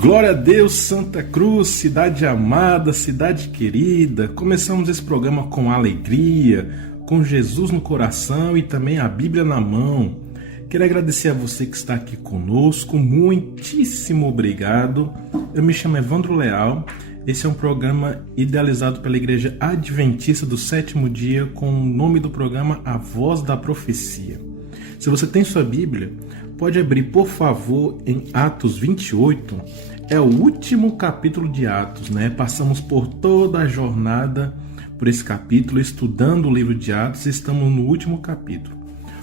Glória a Deus, Santa Cruz, cidade amada, cidade querida. Começamos esse programa com alegria, com Jesus no coração e também a Bíblia na mão. Quero agradecer a você que está aqui conosco, muitíssimo obrigado. Eu me chamo Evandro Leal. Esse é um programa idealizado pela Igreja Adventista do Sétimo Dia com o nome do programa A Voz da Profecia. Se você tem sua Bíblia, pode abrir, por favor, em Atos 28. É o último capítulo de Atos, né? Passamos por toda a jornada por esse capítulo, estudando o livro de Atos, e estamos no último capítulo.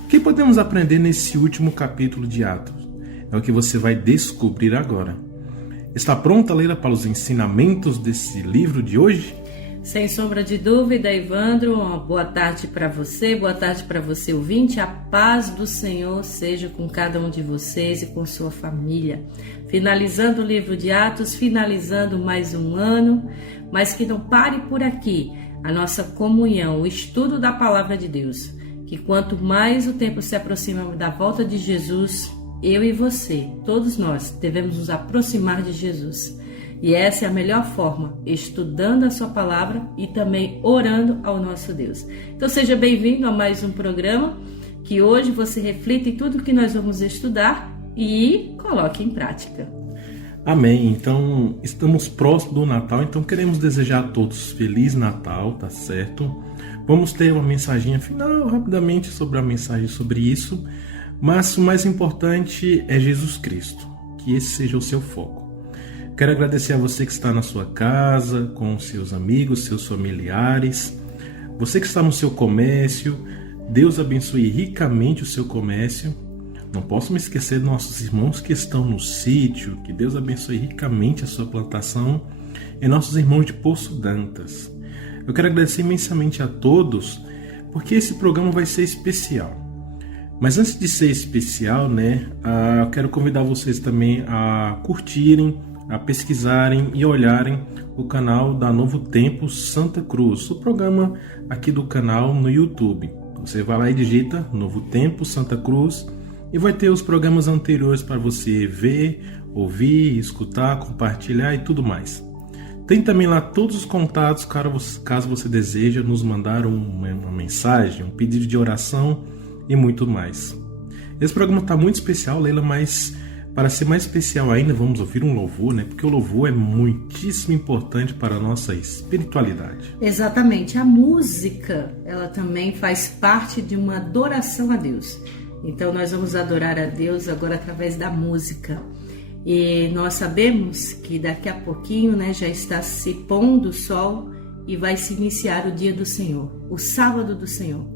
O que podemos aprender nesse último capítulo de Atos? É o que você vai descobrir agora. Está pronta, Leila, para os ensinamentos desse livro de hoje? Sem sombra de dúvida, Evandro, uma boa tarde para você ouvinte, a paz do Senhor seja com cada um de vocês e com sua família. Finalizando o livro de Atos, finalizando mais um ano, mas que não pare por aqui a nossa comunhão, o estudo da Palavra de Deus, que quanto mais o tempo se aproxima da volta de Jesus, eu e você, todos nós, devemos nos aproximar de Jesus. E essa é a melhor forma, estudando a sua palavra e também orando ao nosso Deus. Então seja bem-vindo a mais um programa, que hoje você reflita em tudo que nós vamos estudar e coloque em prática. Amém. Então, estamos próximos do Natal, então queremos desejar a todos Feliz Natal, tá certo? Vamos ter uma mensagem final, rapidamente, sobre a mensagem sobre isso, mas o mais importante é Jesus Cristo, que esse seja o seu foco. Quero agradecer a você que está na sua casa, com seus amigos, seus familiares. Você que está no seu comércio, Deus abençoe ricamente o seu comércio. Não posso me esquecer dos nossos irmãos que estão no sítio. Que Deus abençoe ricamente a sua plantação e nossos irmãos de Poço Dantas. Eu quero agradecer imensamente a todos, porque esse programa vai ser especial. Mas antes de ser especial, eu quero convidar vocês também a curtirem, a pesquisarem e olharem o canal da Novo Tempo Santa Cruz, o programa aqui do canal no YouTube. Você vai lá e digita Novo Tempo Santa Cruz e vai ter os programas anteriores para você ver, ouvir, escutar, compartilhar e tudo mais. Tem também lá todos os contatos, caso você deseja nos mandar uma mensagem, um pedido de oração e muito mais. Esse programa está muito especial, Leila, mas para ser mais especial ainda, vamos ouvir um louvor, Porque o louvor é muitíssimo importante para a nossa espiritualidade. Exatamente. A música, ela também faz parte de uma adoração a Deus. Então, nós vamos adorar a Deus agora através da música. E nós sabemos que daqui a pouquinho, já está se pondo o sol e vai se iniciar o dia do Senhor, o sábado do Senhor.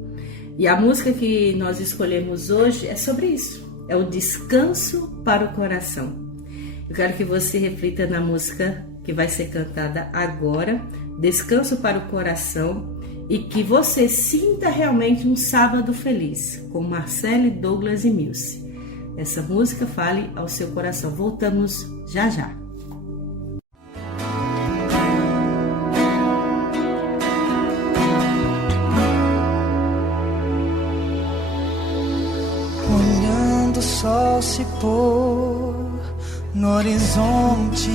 E a música que nós escolhemos hoje é sobre isso. É o descanso para o coração. Eu quero que você reflita na música que vai ser cantada agora, Descanso para o Coração, e que você sinta realmente um sábado feliz, com Marcele, Douglas e Milce. Essa música fale ao seu coração. Voltamos já já. O sol se pôr no horizonte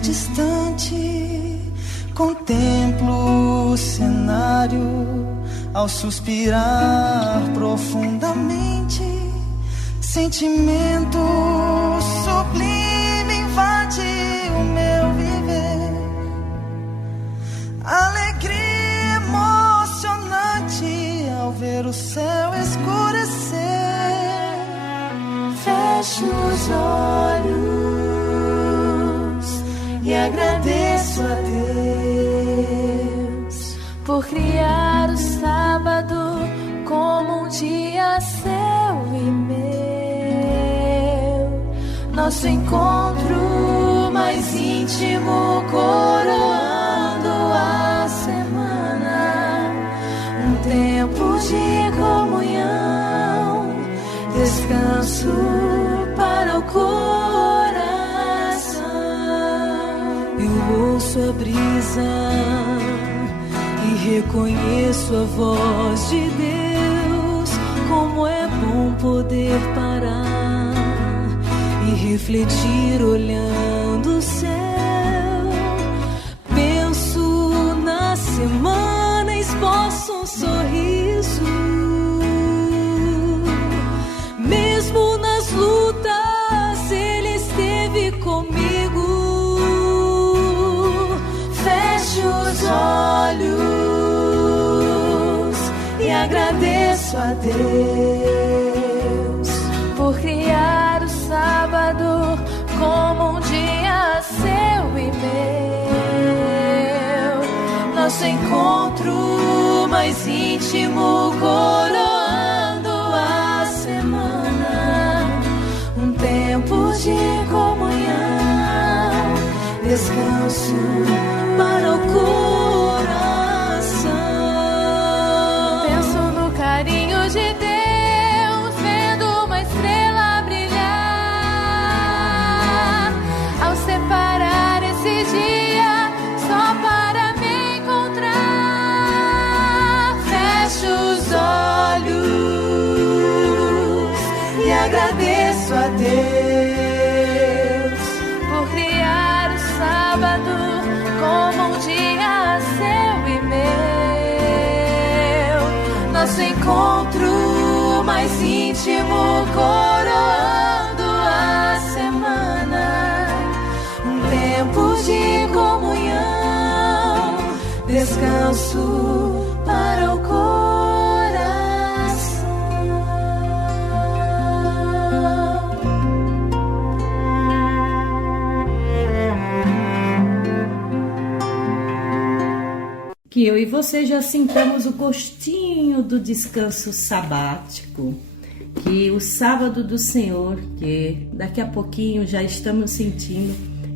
distante, contemplo o cenário ao suspirar profundamente. Sentimento sublime invade o meu viver, alegria emocionante ao ver o céu escurecer. Fecho os olhos e agradeço a Deus por criar o sábado como um dia seu e meu. Nosso encontro mais íntimo coroando a semana, um tempo de comunhão, descanso para o coração. Eu ouço a brisa e reconheço a voz de Deus. Como é bom poder parar e refletir olhando o céu. Penso na semana, esboço um sorriso. Mesmo nas lutas, Ele esteve comigo. Fecho os olhos e agradeço a Deus por criar o sábado como um dia seu e meu. Nosso encontro mais íntimo, coroando a semana. Um tempo de comunhão, descanso para o coração. Penso no carinho de Deus, vendo uma estrela brilhar, ao separar esse dia só para me encontrar. Fecho os olhos e agradeço a Deus por criar o sábado como um dia seu e meu. Nosso encontro mais íntimo, coroando a semana. Um tempo de comunhão, descanso para o coração. Que eu e você já sintamos o gostinho do descanso sabático, que o sábado do Senhor, que daqui a pouquinho já estamos sentindo,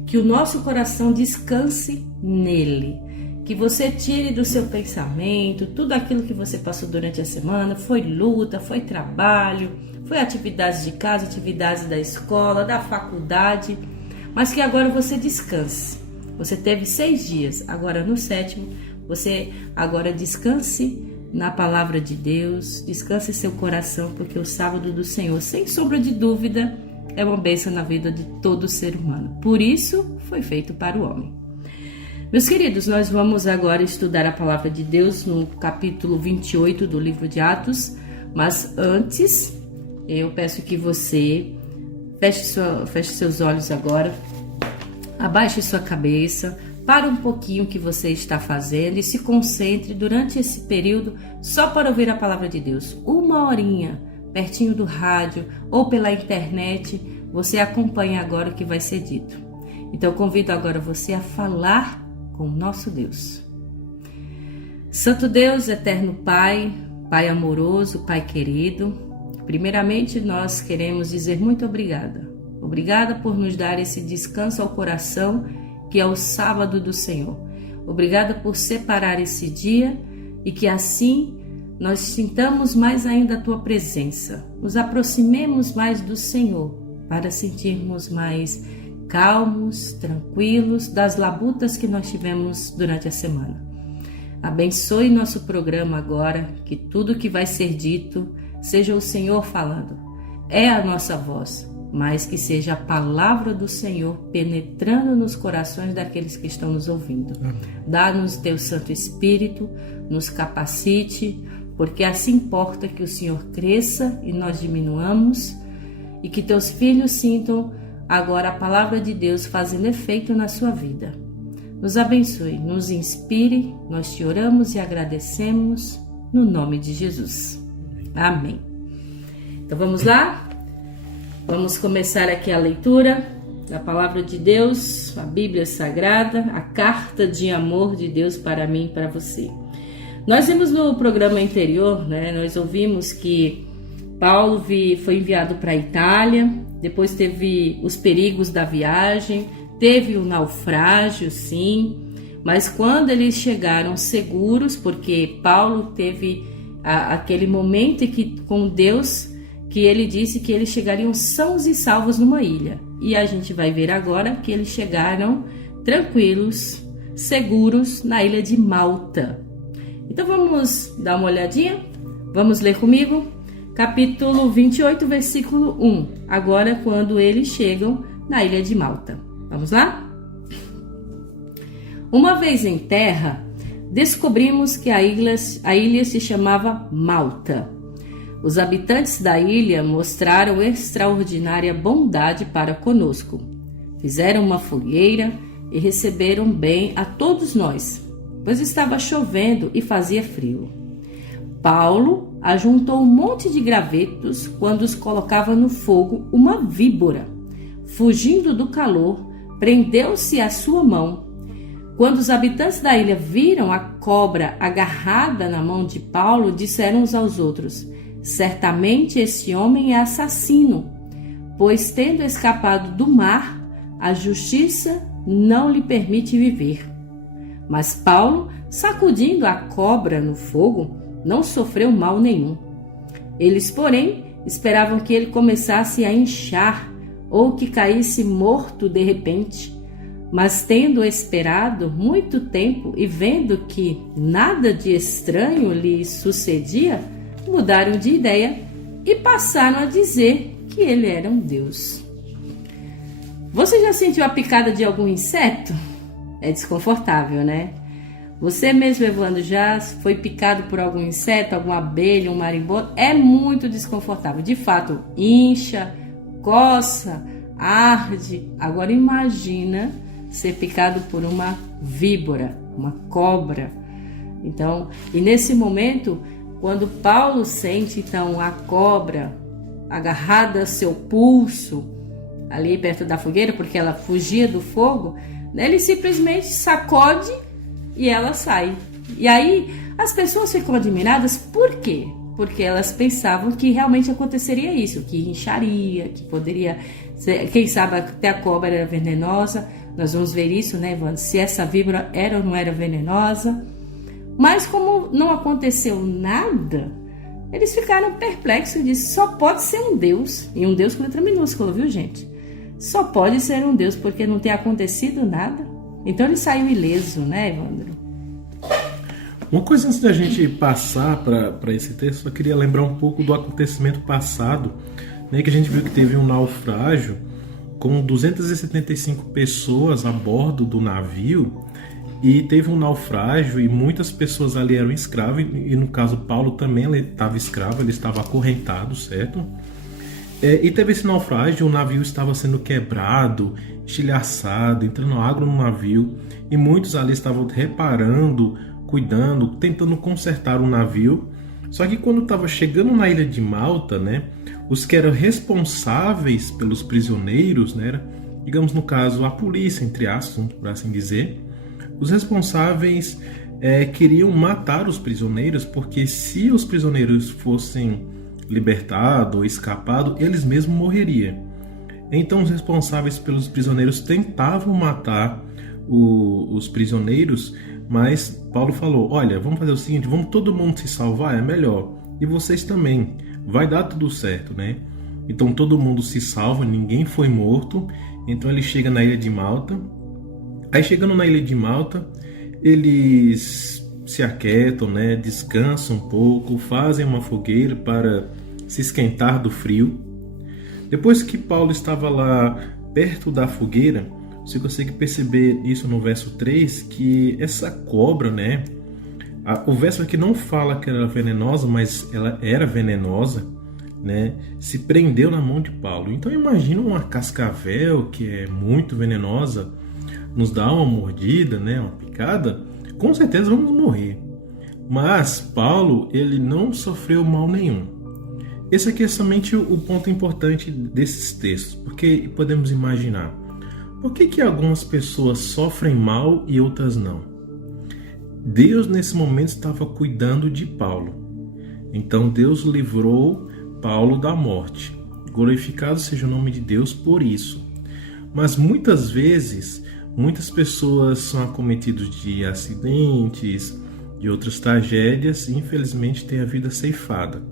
que o nosso coração descanse nele, que você tire do seu pensamento tudo aquilo que você passou durante a semana, foi luta, foi trabalho, foi atividades de casa, atividades da escola, da faculdade, mas que agora você descanse. Você teve 6 dias, agora no 7º, você agora descanse na palavra de Deus, descanse seu coração, porque o sábado do Senhor, sem sombra de dúvida, é uma bênção na vida de todo ser humano. Por isso, foi feito para o homem. Meus queridos, nós vamos agora estudar a palavra de Deus no capítulo 28 do livro de Atos, mas antes, eu peço que você feche seus olhos agora, abaixe sua cabeça, para um pouquinho o que você está fazendo e se concentre durante esse período só para ouvir a palavra de Deus. 1 horinha, pertinho do rádio ou pela internet, você acompanha agora o que vai ser dito. Então, eu convido agora você a falar com o nosso Deus. Santo Deus, eterno Pai, Pai amoroso, Pai querido, primeiramente nós queremos dizer muito obrigada. Obrigada por nos dar esse descanso ao coração, que é o sábado do Senhor. Obrigada por separar esse dia e que assim nós sintamos mais ainda a Tua presença. Nos aproximemos mais do Senhor para sentirmos mais calmos, tranquilos das labutas que nós tivemos durante a semana. Abençoe nosso programa agora, que tudo que vai ser dito seja o Senhor falando. É a nossa voz, mas que seja a palavra do Senhor penetrando nos corações daqueles que estão nos ouvindo. Dá-nos Teu Santo Espírito, nos capacite, porque assim importa que o Senhor cresça e nós diminuamos, e que Teus filhos sintam agora a palavra de Deus fazendo efeito na sua vida. Nos abençoe, nos inspire, nós te oramos e agradecemos no nome de Jesus. Amém. Então vamos lá? Vamos começar aqui a leitura da palavra de Deus, a Bíblia Sagrada, a carta de amor de Deus para mim e para você. Nós vimos no programa anterior, nós ouvimos que Paulo foi enviado para a Itália, depois teve os perigos da viagem, teve o naufrágio, sim, mas quando eles chegaram seguros, porque Paulo teve aquele momento com Deus, que ele disse que eles chegariam sãos e salvos numa ilha. E a gente vai ver agora que eles chegaram tranquilos, seguros na ilha de Malta. Então vamos dar uma olhadinha? Vamos ler comigo? capítulo 28, versículo 1. Agora, quando eles chegam na ilha de Malta. Vamos lá? Uma vez em terra, descobrimos que a ilha se chamava Malta. Os habitantes da ilha mostraram extraordinária bondade para conosco. Fizeram uma fogueira e receberam bem a todos nós, pois estava chovendo e fazia frio. Paulo ajuntou um monte de gravetos quando os colocava no fogo uma víbora. Fugindo do calor, prendeu-se à sua mão. Quando os habitantes da ilha viram a cobra agarrada na mão de Paulo, disseram uns aos outros: certamente esse homem é assassino, pois tendo escapado do mar, a justiça não lhe permite viver. Mas Paulo, sacudindo a cobra no fogo, não sofreu mal nenhum. Eles, porém, esperavam que ele começasse a inchar ou que caísse morto de repente. Mas tendo esperado muito tempo e vendo que nada de estranho lhe sucedia, mudaram de ideia e passaram a dizer que ele era um deus. Você já sentiu a picada de algum inseto? É desconfortável, né? Você mesmo, Evandro, já foi picado por algum inseto, alguma abelha, um marimbondo? É muito desconfortável. De fato, incha, coça, arde. Agora imagina ser picado por uma víbora, uma cobra. Então, e nesse momento, quando Paulo sente então a cobra agarrada ao seu pulso, ali perto da fogueira, porque ela fugia do fogo, ele simplesmente sacode e ela sai. E aí as pessoas ficam admiradas, por quê? Porque elas pensavam que realmente aconteceria isso, que incharia, que poderia ser, quem sabe até a cobra era venenosa. Nós vamos ver isso, né, Evandro? Se essa víbora era ou não era venenosa. Mas como não aconteceu nada, eles ficaram perplexos e disseram, só pode ser um Deus. E um Deus com letra minúscula, viu, gente? Só pode ser um Deus porque não tem acontecido nada. Então ele saiu ileso, né, Evandro? Uma coisa antes da gente passar para esse texto, eu queria lembrar um pouco do acontecimento passado, né, que a gente viu que teve um naufrágio com 275 pessoas a bordo do navio, e teve um naufrágio e muitas pessoas ali eram escravos, e no caso Paulo também estava escravo, ele estava acorrentado, certo? E teve esse naufrágio, o navio estava sendo quebrado, estilhaçado, entrando água no navio, e muitos ali estavam reparando, cuidando, tentando consertar o navio. Só que quando estava chegando na ilha de Malta, né, os que eram responsáveis pelos prisioneiros, né, digamos no caso a polícia, entre aspas, por assim dizer, os responsáveis queriam matar os prisioneiros, porque se os prisioneiros fossem libertados ou escapados, eles mesmos morreriam. Então os responsáveis pelos prisioneiros tentavam matar os prisioneiros, mas Paulo falou, olha, vamos fazer o seguinte, vamos todo mundo se salvar, é melhor, e vocês também, vai dar tudo certo, né? Então todo mundo se salva, ninguém foi morto. Então ele chega na ilha de Malta. Aí chegando na ilha de Malta, eles se aquietam, né? Descansam um pouco, fazem uma fogueira para se esquentar do frio. Depois que Paulo estava lá perto da fogueira, você consegue perceber isso no verso 3, que essa cobra, né? O verso aqui não fala que ela era venenosa, mas ela era venenosa, né? Se prendeu na mão de Paulo. Então imagina uma cascavel que é muito venenosa, nos dá uma mordida, né? Uma picada, com certeza vamos morrer. Mas Paulo, ele não sofreu mal nenhum. Esse aqui é somente o ponto importante desses textos, porque podemos imaginar, por que algumas pessoas sofrem mal e outras não? Deus nesse momento estava cuidando de Paulo. Então Deus livrou Paulo da morte. Glorificado seja o nome de Deus por isso. Mas muitas vezes, muitas pessoas são acometidas de acidentes, de outras tragédias e infelizmente têm a vida ceifada.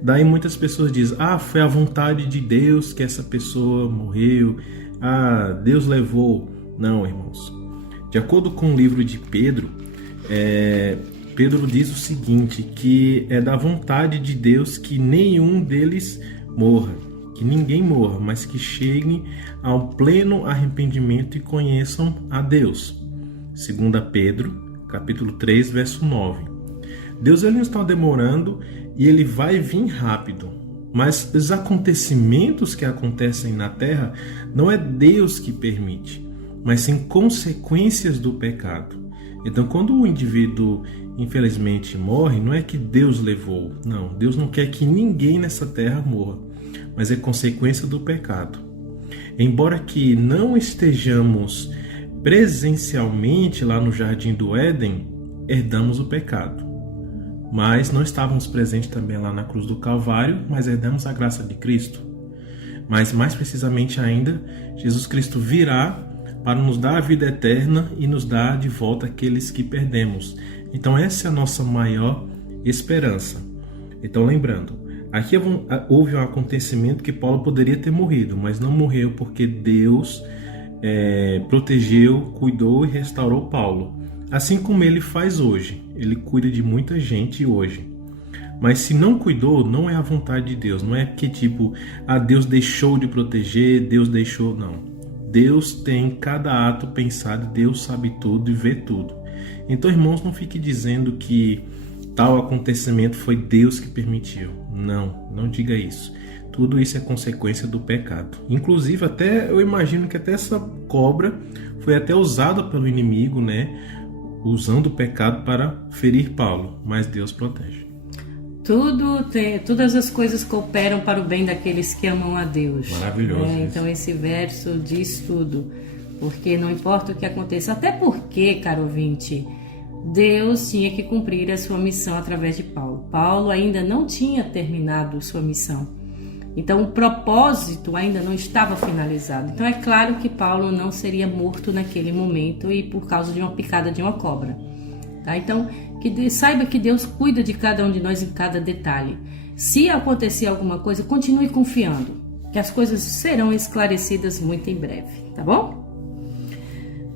Daí muitas pessoas dizem, foi a vontade de Deus que essa pessoa morreu, Deus levou. Não, irmãos. De acordo com o livro de Pedro, Pedro diz o seguinte, que é da vontade de Deus que nenhum deles morra, que ninguém morra, mas que cheguem ao pleno arrependimento e conheçam a Deus. 2 Pedro, capítulo 3, verso 9. Deus ele não está demorando e ele vai vir rápido. Mas os acontecimentos que acontecem na terra não é Deus que permite, mas sim consequências do pecado. Então, quando o indivíduo infelizmente morre, não é que Deus levou. Não, Deus não quer que ninguém nessa terra morra, mas é consequência do pecado. Embora que não estejamos presencialmente lá no Jardim do Éden, herdamos o pecado. Mas não estávamos presentes também lá na cruz do Calvário, mas herdamos a graça de Cristo. Mas mais precisamente ainda, Jesus Cristo virá para nos dar a vida eterna e nos dar de volta aqueles que perdemos. Então essa é a nossa maior esperança. Então lembrando, aqui houve um acontecimento que Paulo poderia ter morrido, mas não morreu porque Deus protegeu, cuidou e restaurou Paulo. Assim como ele faz hoje, ele cuida de muita gente hoje. Mas se não cuidou, não é a vontade de Deus. Não é que Deus deixou de proteger, Deus deixou, não. Deus tem cada ato pensado, Deus sabe tudo e vê tudo. Então, irmãos, não fique dizendo que tal acontecimento foi Deus que permitiu. Não, não diga isso. Tudo isso é consequência do pecado. Inclusive, eu imagino que até essa cobra foi até usada pelo inimigo, né? Usando o pecado para ferir Paulo, mas Deus protege. Todas as coisas cooperam para o bem daqueles que amam a Deus. Maravilhoso. Então esse verso diz tudo, porque não importa o que aconteça, até porque, caro ouvinte, Deus tinha que cumprir a sua missão através de Paulo. Paulo ainda não tinha terminado sua missão. Então o propósito ainda não estava finalizado. Então é claro que Paulo não seria morto naquele momento e por causa de uma picada de uma cobra. Tá? Então saiba que Deus cuida de cada um de nós em cada detalhe. Se acontecer alguma coisa, continue confiando, que as coisas serão esclarecidas muito em breve, tá bom?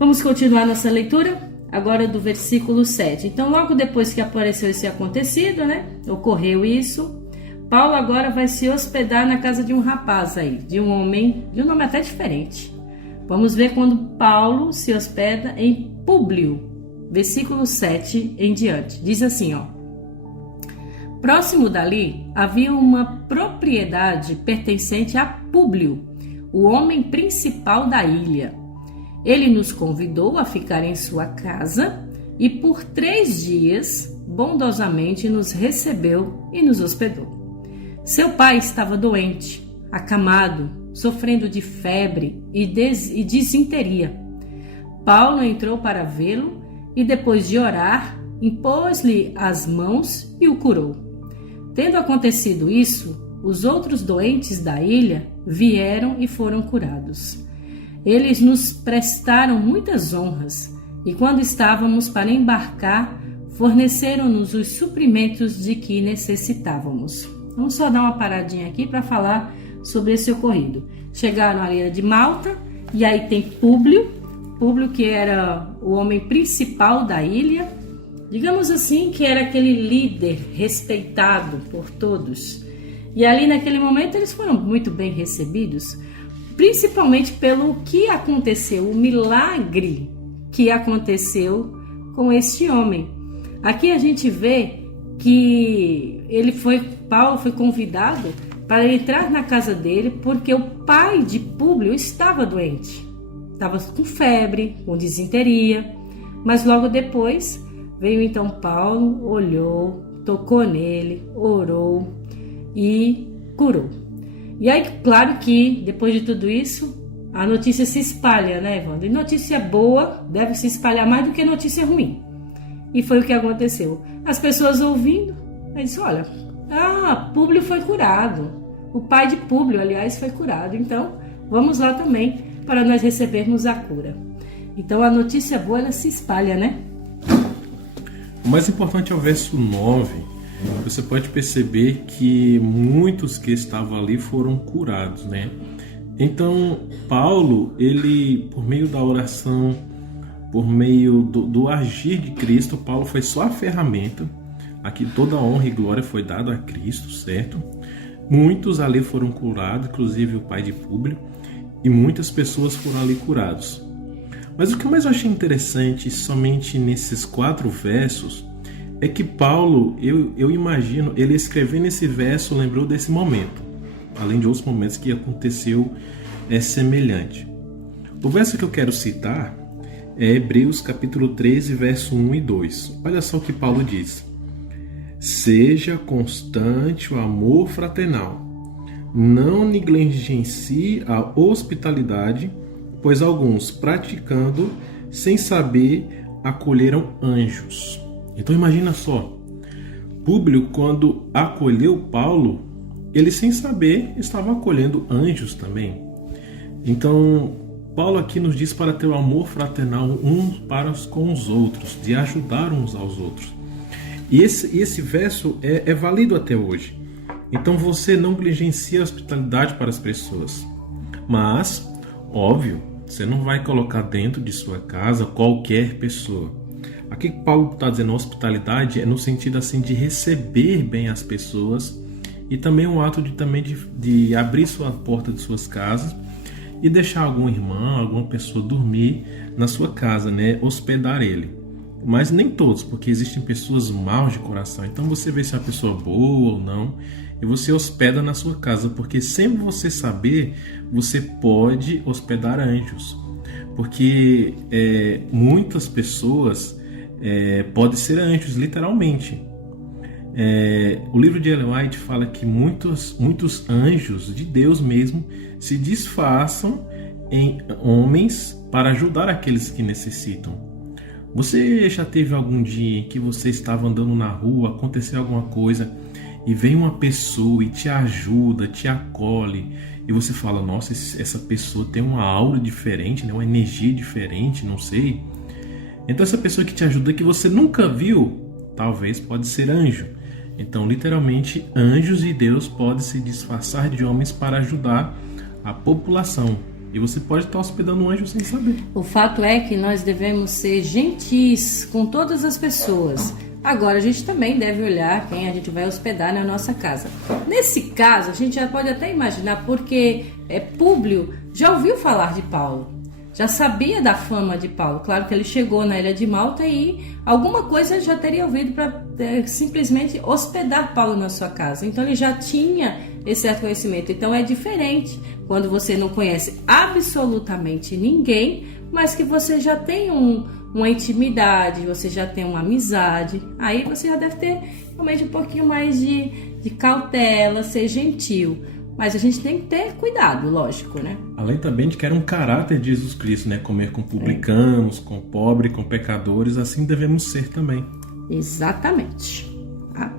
Vamos continuar nossa leitura agora do versículo 7. Então logo depois que apareceu esse acontecido, né? Ocorreu isso. Paulo agora vai se hospedar na casa de um rapaz aí, de um homem de um nome até diferente. Vamos ver quando Paulo se hospeda em Públio, versículo 7 em diante. Diz assim, ó. Próximo dali havia uma propriedade pertencente a Públio, o homem principal da ilha. Ele nos convidou a ficar em sua casa e por 3 dias bondosamente nos recebeu e nos hospedou. Seu pai estava doente, acamado, sofrendo de febre e disenteria. Paulo entrou para vê-lo e, depois de orar, impôs-lhe as mãos e o curou. Tendo acontecido isso, os outros doentes da ilha vieram e foram curados. Eles nos prestaram muitas honras e, quando estávamos para embarcar, forneceram-nos os suprimentos de que necessitávamos. Vamos só dar uma paradinha aqui para falar sobre esse ocorrido. Chegaram à ilha de Malta e aí tem Públio, que era o homem principal da ilha, digamos assim, que era aquele líder respeitado por todos. E ali naquele momento eles foram muito bem recebidos, principalmente pelo que aconteceu, o milagre que aconteceu com este homem. Aqui a gente vê que Paulo foi convidado para entrar na casa dele porque o pai de Públio estava doente. Estava com febre, com disenteria, mas logo depois veio então Paulo, olhou, tocou nele, orou e curou. E aí, claro que depois de tudo isso, a notícia se espalha, né, Evandro? E notícia boa deve se espalhar mais do que notícia ruim. E foi o que aconteceu. As pessoas ouvindo, aí disse, olha, Públio foi curado. O pai de Públio, aliás, foi curado. Então, vamos lá também para nós recebermos a cura. Então, a notícia boa, ela se espalha, né? O mais importante é o verso 9. Você pode perceber que muitos que estavam ali foram curados, né? Então, Paulo, ele, por meio da oração por meio do agir de Cristo, Paulo foi só a ferramenta. Aqui toda a honra e glória foi dada a Cristo, certo? Muitos ali foram curados, inclusive o pai de Públio, e muitas pessoas foram ali curados. Mas o que mais eu achei interessante somente nesses 4 versos é que Paulo, eu imagino, ele escrevendo esse verso lembrou desse momento, além de outros momentos que aconteceu semelhante. O verso que eu quero citar é Hebreus capítulo 13, verso 1 e 2. Olha só o que Paulo diz: seja constante o amor fraternal, não negligencie a hospitalidade, pois alguns, praticando sem saber, acolheram anjos. Então imagina só, Públio, quando acolheu Paulo, ele sem saber estava acolhendo anjos também. Então Paulo aqui nos diz para ter o amor fraternal uns para com os outros, de ajudar uns aos outros. E esse verso é válido até hoje. Então você não negligencia a hospitalidade para as pessoas. Mas, óbvio, você não vai colocar dentro de sua casa qualquer pessoa. Aqui que Paulo está dizendo hospitalidade é no sentido assim de receber bem as pessoas e também um ato de abrir sua porta de suas casas e deixar algum irmão, alguma pessoa dormir na sua casa, né? Hospedar ele. Mas nem todos, porque existem pessoas maus de coração. Então você vê se é uma pessoa boa ou não e você hospeda na sua casa, porque sem você saber, você pode hospedar anjos. Porque muitas pessoas podem ser anjos, literalmente. O livro de Ellen White fala que muitos anjos de Deus mesmo se disfarçam em homens para ajudar aqueles que necessitam. Você já teve algum dia em que você estava andando na rua, aconteceu alguma coisa e vem uma pessoa e te ajuda, te acolhe e você fala, nossa, essa pessoa tem uma aura diferente, né? Uma energia diferente, não sei. Então essa pessoa que te ajuda que você nunca viu, talvez pode ser anjo. Então literalmente anjos de Deus podem se disfarçar de homens para ajudar a população. E você pode estar hospedando um anjo sem saber. O fato é que nós devemos ser gentis com todas as pessoas. Agora, a gente também deve olhar quem a gente vai hospedar na nossa casa. Nesse caso, a gente já pode até imaginar, porque Públio já ouviu falar de Paulo. Já sabia da fama de Paulo. Claro que ele chegou na ilha de Malta e alguma coisa ele já teria ouvido para simplesmente hospedar Paulo na sua casa. Então ele já tinha esse certo conhecimento. Então é diferente quando você não conhece absolutamente ninguém, mas que você já tem uma intimidade, você já tem uma amizade. Aí você já deve ter realmente um pouquinho mais de cautela, ser gentil. Mas a gente tem que ter cuidado, lógico, né? Além também de que era um caráter de Jesus Cristo, né? Comer com publicanos, com pobres, com pecadores, assim devemos ser também. Exatamente. Tá?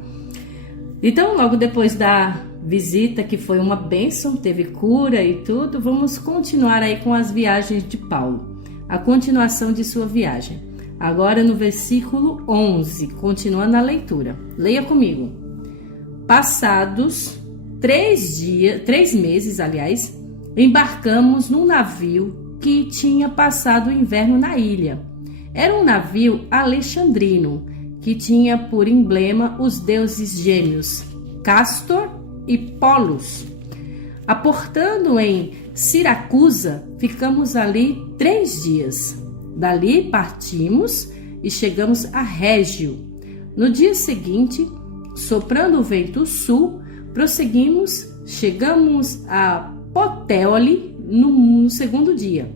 Então, logo depois da visita, que foi uma bênção, teve cura e tudo, vamos continuar aí com as viagens de Paulo. A continuação de sua viagem. Agora no versículo 11, continuando a leitura. Leia comigo. Passados 3 meses, embarcamos num navio que tinha passado o inverno na ilha. Era um navio alexandrino, que tinha por emblema os deuses gêmeos, Castor e Pollux. Aportando em Siracusa, ficamos ali 3 dias. Dali partimos e chegamos a Régio. No dia seguinte, soprando o vento sul, prosseguimos, chegamos a Puteoli no segundo dia.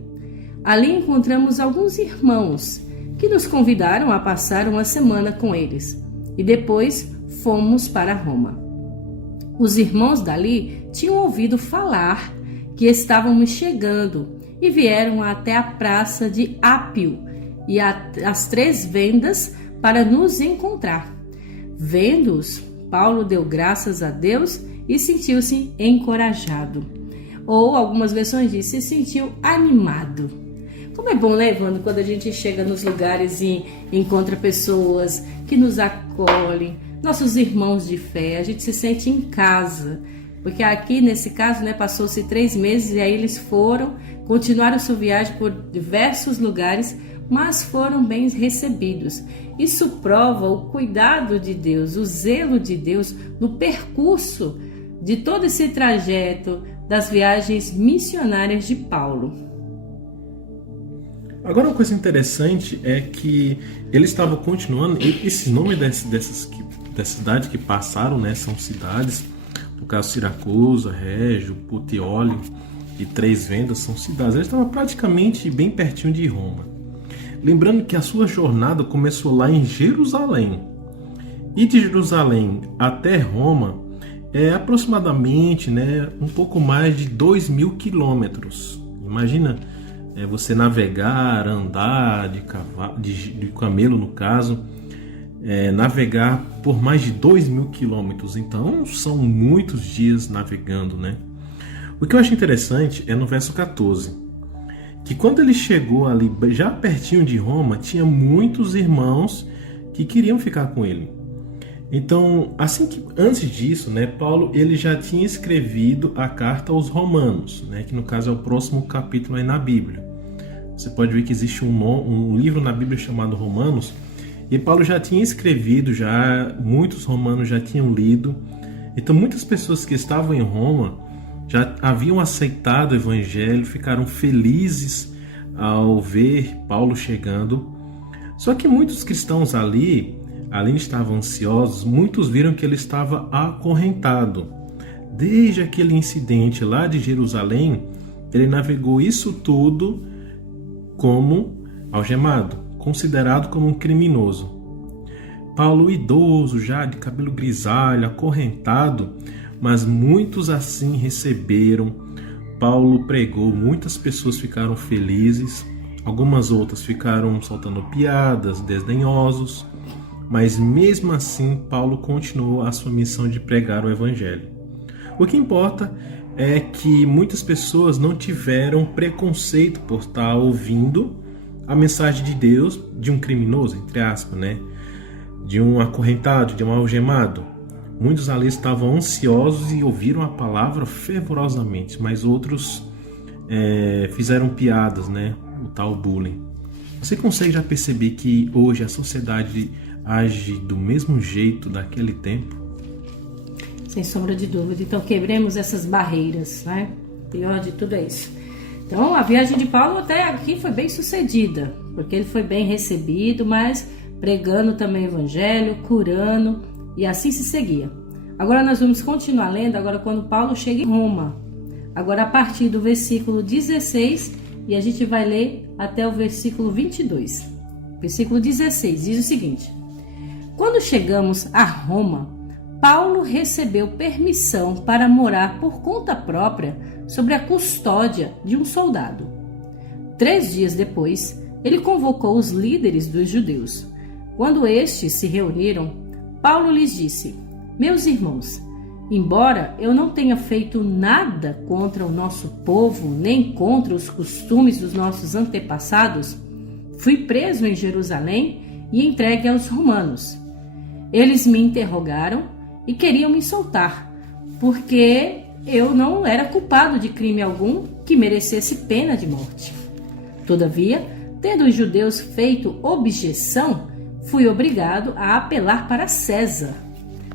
Ali encontramos alguns irmãos que nos convidaram a passar uma semana com eles e depois fomos para Roma. Os irmãos dali tinham ouvido falar que estávamos chegando e vieram até a praça de Ápio e as 3 vendas para nos encontrar. Vendo-os, Paulo deu graças a Deus e sentiu-se encorajado. Ou algumas versões dizem, se sentiu animado. Como é bom, né, Evandro, quando a gente chega nos lugares e encontra pessoas que nos acolhem, nossos irmãos de fé, a gente se sente em casa. Porque aqui, nesse caso, né, passou-se 3 meses e aí eles continuaram sua viagem por diversos lugares, mas foram bem recebidos. Isso prova o cuidado de Deus, o zelo de Deus no percurso de todo esse trajeto das viagens missionárias de Paulo. Agora, uma coisa interessante é que ele estava continuando, esses nomes dessas cidades que passaram, né, são cidades, no caso Siracusa, Régio, Puteoli e Três Vendas são cidades. Ele estava praticamente bem pertinho de Roma. Lembrando que a sua jornada começou lá em Jerusalém. E de Jerusalém até Roma é aproximadamente, né, um pouco mais de 2.000 quilômetros. Imagina você navegar, andar de camelo, no caso, navegar por mais de 2.000 quilômetros. Então são muitos dias navegando, né? O que eu acho interessante é no verso 14, que quando ele chegou ali, já pertinho de Roma, tinha muitos irmãos que queriam ficar com ele. Então, antes disso, né, Paulo ele já tinha escrevido a carta aos Romanos, né, que no caso é o próximo capítulo aí na Bíblia. Você pode ver que existe um livro na Bíblia chamado Romanos, e Paulo já tinha escrevido, muitos romanos já tinham lido. Então, muitas pessoas que estavam em Roma já haviam aceitado o evangelho, ficaram felizes ao ver Paulo chegando. Só que muitos cristãos ali, além de estavam ansiosos, muitos viram que ele estava acorrentado. Desde aquele incidente lá de Jerusalém, ele navegou isso tudo como algemado, considerado como um criminoso. Paulo, idoso, já de cabelo grisalho, acorrentado, mas muitos assim receberam. Paulo pregou, muitas pessoas ficaram felizes, algumas outras ficaram soltando piadas, desdenhosos, mas mesmo assim Paulo continuou a sua missão de pregar o evangelho. O que importa é que muitas pessoas não tiveram preconceito por estar ouvindo a mensagem de Deus de um criminoso, entre aspas, né? De um acorrentado, de um algemado. Muitos ali estavam ansiosos e ouviram a palavra fervorosamente, mas outros fizeram piadas, né? O tal bullying. Você consegue já perceber que hoje a sociedade age do mesmo jeito daquele tempo? Sem sombra de dúvida. Então quebremos essas barreiras, né? O pior de tudo é isso. Então a viagem de Paulo até aqui foi bem sucedida, porque ele foi bem recebido, mas pregando também o evangelho, curando, e assim se seguia. Agora nós vamos continuar lendo, agora quando Paulo chega em Roma. Agora a partir do versículo 16, e a gente vai ler até o versículo 22. Versículo 16 diz o seguinte: Quando chegamos a Roma, Paulo recebeu permissão para morar por conta própria sob a custódia de um soldado. 3 dias depois, ele convocou os líderes dos judeus. Quando estes se reuniram, Paulo lhes disse: Meus irmãos, embora eu não tenha feito nada contra o nosso povo, nem contra os costumes dos nossos antepassados, fui preso em Jerusalém e entregue aos romanos. Eles me interrogaram e queriam me soltar, porque eu não era culpado de crime algum que merecesse pena de morte. Todavia, tendo os judeus feito objeção, fui obrigado a apelar para César,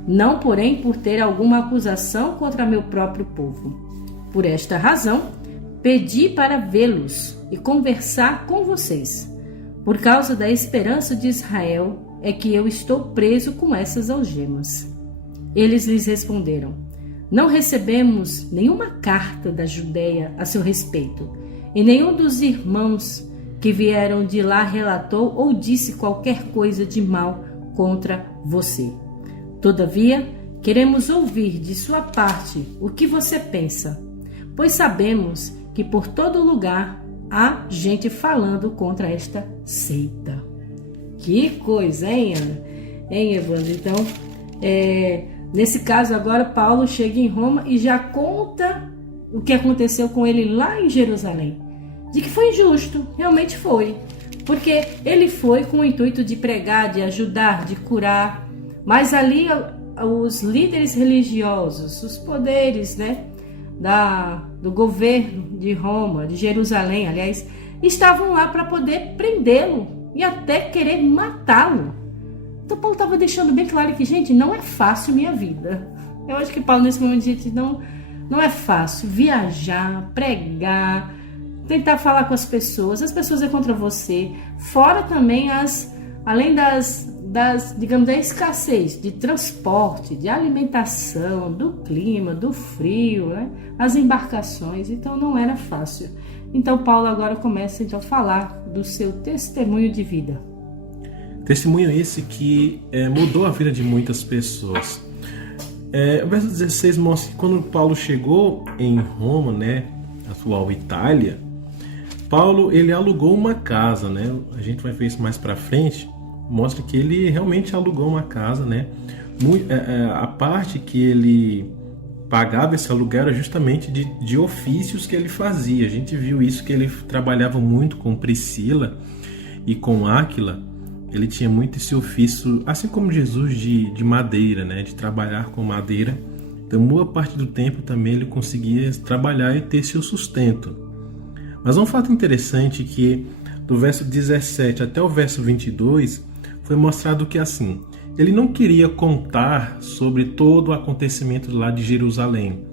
não porém por ter alguma acusação contra meu próprio povo. Por esta razão, pedi para vê-los e conversar com vocês. Por causa da esperança de Israel é que eu estou preso com essas algemas. Eles lhes responderam: Não recebemos nenhuma carta da Judeia a seu respeito, e nenhum dos irmãos que vieram de lá relatou ou disse qualquer coisa de mal contra você. Todavia, queremos ouvir de sua parte o que você pensa, pois sabemos que por todo lugar há gente falando contra esta seita. Que coisa, hein, Ana? Hein, Evandro? Então, nesse caso agora, Paulo chega em Roma e já conta o que aconteceu com ele lá em Jerusalém. De que foi injusto, realmente foi. Porque ele foi com o intuito de pregar, de ajudar, de curar. Mas ali os líderes religiosos, os poderes, né, do governo de Roma, de Jerusalém, aliás, estavam lá para poder prendê-lo e até querer matá-lo. Então Paulo estava deixando bem claro que, gente, não é fácil minha vida. Eu acho que Paulo nesse momento, gente, não é fácil viajar, pregar, tentar falar com as pessoas é contra você. Fora também além digamos, da escassez de transporte, de alimentação, do clima, do frio, né? As embarcações, então não era fácil. Então Paulo agora começa a falar do seu testemunho de vida. Testemunho esse que mudou a vida de muitas pessoas. O verso 16 mostra que quando Paulo chegou em Roma, né, atual Itália, Paulo ele alugou uma casa, né? A gente vai ver isso mais para frente. Mostra que ele realmente alugou uma casa, né? A parte que ele pagava esse aluguel era justamente de ofícios que ele fazia. A gente viu isso, que ele trabalhava muito com Priscila e com Áquila. Ele tinha muito esse ofício, assim como Jesus, de madeira, né? De trabalhar com madeira. Então, boa parte do tempo também ele conseguia trabalhar e ter seu sustento. Mas um fato interessante é que do verso 17 até o verso 22 foi mostrado que assim, ele não queria contar sobre todo o acontecimento lá de Jerusalém.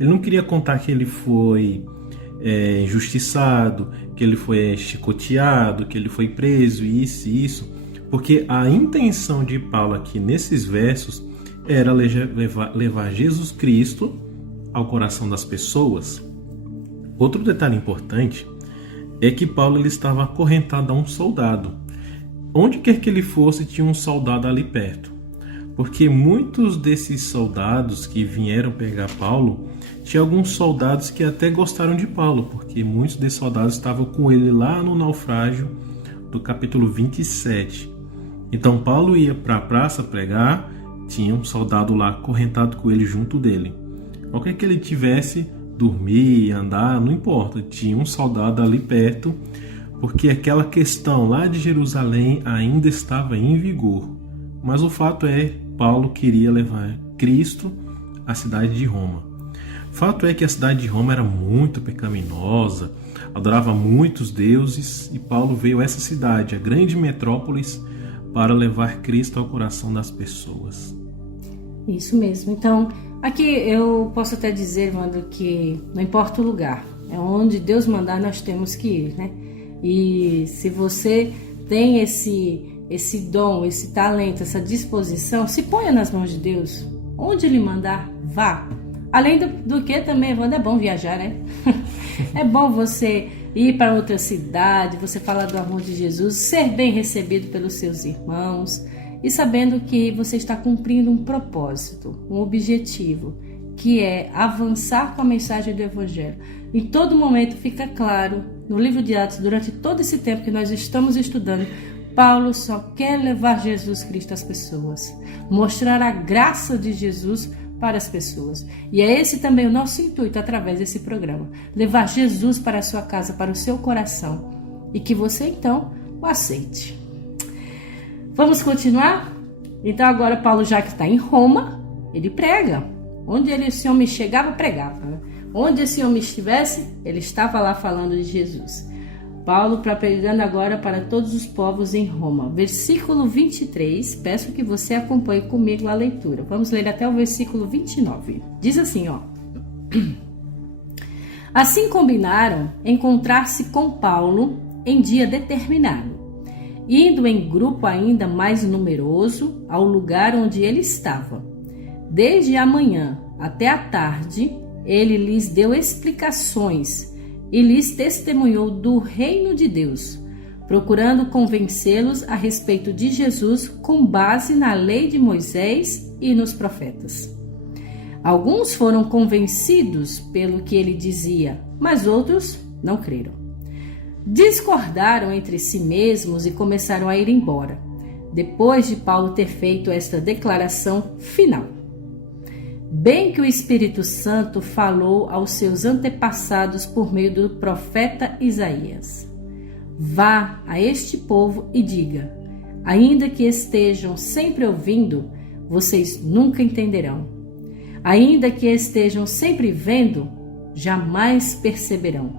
Ele não queria contar que ele foi injustiçado, que ele foi chicoteado, que ele foi preso, isso e isso. Porque a intenção de Paulo aqui nesses versos era levar Jesus Cristo ao coração das pessoas. Outro detalhe importante é que Paulo ele estava acorrentado a um soldado. Onde quer que ele fosse, tinha um soldado ali perto. Porque muitos desses soldados que vieram pegar Paulo, tinha alguns soldados que até gostaram de Paulo, porque muitos desses soldados estavam com ele lá no naufrágio do capítulo 27. Então Paulo ia para a praça pregar, tinha um soldado lá acorrentado com ele junto dele. Qualquer que ele tivesse, dormir, andar, não importa, tinha um soldado ali perto, porque aquela questão lá de Jerusalém ainda estava em vigor. Mas o fato é, Paulo queria levar Cristo à cidade de Roma. Fato é que a cidade de Roma era muito pecaminosa, adorava muitos deuses, e Paulo veio a essa cidade, a grande metrópolis, para levar Cristo ao coração das pessoas. Isso mesmo. Então, aqui eu posso até dizer, Wanda, que não importa o lugar, é onde Deus mandar nós temos que ir, né? E se você tem esse dom, esse talento, essa disposição, se ponha nas mãos de Deus. Onde Ele mandar, vá. Além do que também, Wanda, é bom viajar, né? É bom você ir para outra cidade, você falar do amor de Jesus, ser bem recebido pelos seus irmãos e sabendo que você está cumprindo um propósito, um objetivo, que é avançar com a mensagem do Evangelho. Em todo momento fica claro, no livro de Atos, durante todo esse tempo que nós estamos estudando, Paulo só quer levar Jesus Cristo às pessoas, mostrar a graça de Jesus para as pessoas. E é esse também o nosso intuito através desse programa, levar Jesus para a sua casa, para o seu coração, e que você então o aceite. Vamos continuar? Então agora Paulo, já que está em Roma, ele prega. Onde esse homem chegava, pregava. Onde esse homem estivesse, ele estava lá falando de Jesus. Paulo pregando agora para todos os povos em Roma. Versículo 23, peço que você acompanhe comigo a leitura. Vamos ler até o versículo 29. Diz assim, ó. Assim combinaram encontrar-se com Paulo em dia determinado, indo em grupo ainda mais numeroso ao lugar onde ele estava. Desde a manhã até a tarde, ele lhes deu explicações e lhes testemunhou do reino de Deus, procurando convencê-los a respeito de Jesus com base na lei de Moisés e nos profetas. Alguns foram convencidos pelo que ele dizia, mas outros não creram. Discordaram entre si mesmos e começaram a ir embora, depois de Paulo ter feito esta declaração final. Bem que o Espírito Santo falou aos seus antepassados por meio do profeta Isaías. Vá a este povo e diga, ainda que estejam sempre ouvindo, vocês nunca entenderão. Ainda que estejam sempre vendo, jamais perceberão.